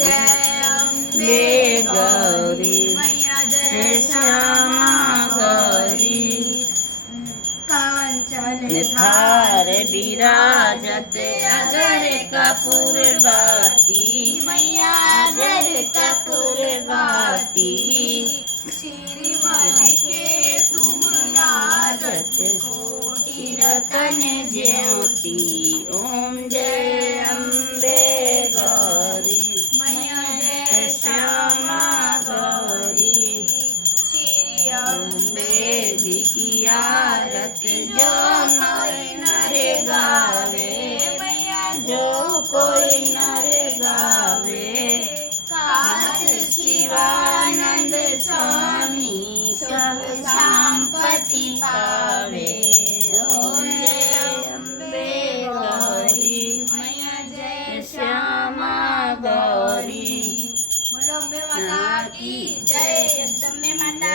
जय अम्बे गौरी मैया जय जय श्यामा श्यामा गौरी गौरी कांचन थार विराजत अगर कपूरवती मैया अगर कपूरवती श्रीमल के तुम राजत कोटि रतन ज्योति ओम जय अम्बे गौरी मैया जय जय श्यामा गौरी श्री अम्बे अम्बे जी की आरत जो कोई नर गावे मैया जो कोई नर गावे काहत शिवानंद स्वामी सब संपत्ति पावे ओम जय अम्बे गौरी मैया जय जय श्यामा गौरी बोलो अम्बे माता की जय जगदम्बे माता